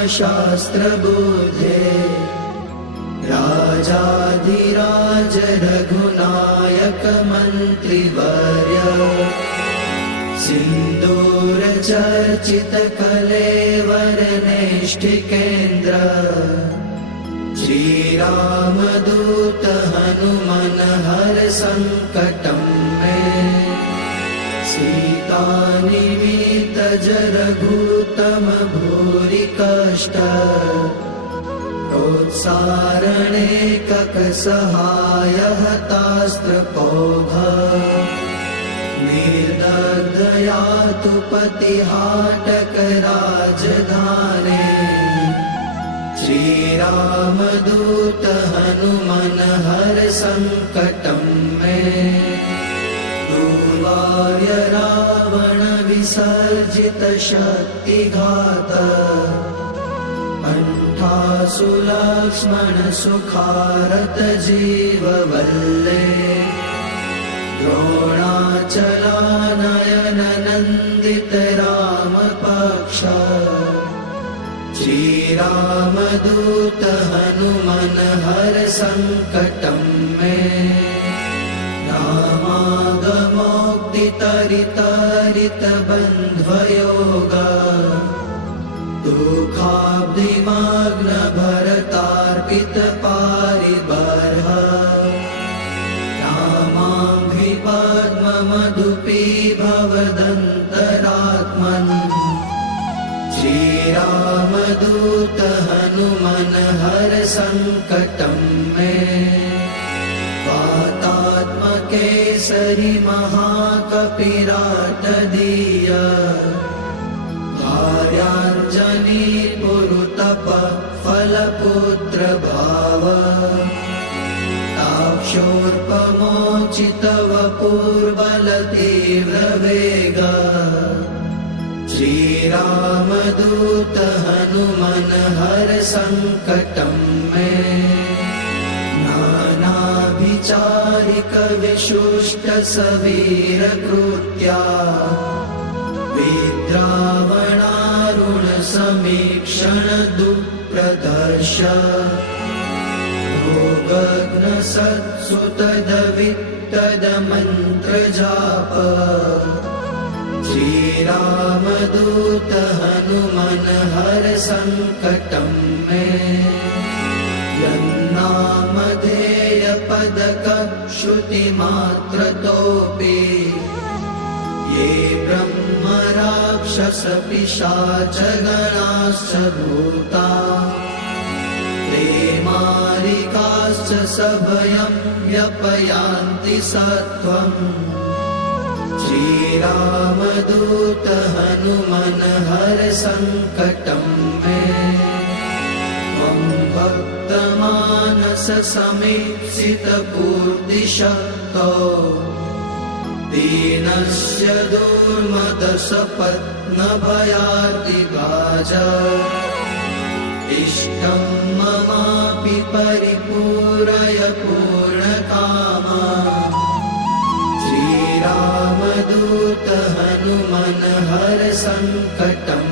धर्मशास्त्रबोधे राजाधिराज रघुनायक मन्त्रिवर्य सिन्दूर चर्चित कलेवर नैष्ठिकेन्द्र श्रीरामदूत हनुमन हर संकटं मे सीतानिमित्त रघुतम भूरि कष्ट प्रोत्सारणे ककसहाय हतास्त्रपौघ निर्दग्धया तु पतिहाटक राजधाने श्रीरामदूत हनुमन हर संकटं मे दुर्वार्य रावण विसर्जित शक्तिघात कंठासु लक्ष्मण सुखारत जीववल्ले द्रोणाचलानयन नन्दित राम पक्ष श्रीरामदूत हनुमन हर संकटं मे रामागमोक्तितरितरित बन्ध्वयोग दुःखाब्धिमग्न भरतार्पित पारिबर्ह रामाङ्घ्रिपद्ममधुपी भवदन्तरात्मन् श्रीरामदूत हनुमन हर संकटं मे वातात्मकेसरि महाकपिराटदीय भार्याञ्जनी पुरुतप फलपुत्र भाव ताक्षोर्पमोचित वपुर्बल तीव्र वेग श्रीरामदूत हनुमन हर संकटं मे नानाभिचारिक विशुष्ट सवीर कृत्या विद्रावणारुण समीक्षण दुःप्रदर्श भोगग्न सत्सुतदवित्तद मंत्र जाप श्रीरामदूत हनुमन हर संकटं मे यन्नामधेय पदक श्रुतिमात्रतोऽपि ये ब्रह्म राक्षस पिशाच गणाश्च भूता ते मारिकाश्च सभयं व्यपयान्ति सत्वम् श्रीरामदूत हनुमन हर संकटं मे त्वं भक्तमानस समीप्सित पूर्तिशक्तो दीनस्य दुर्मदसपत्न भयार्तिभाज इष्टं ममापि परिपूरय पूर्णकामा श्रीरामदूत हनुमन हर संकटं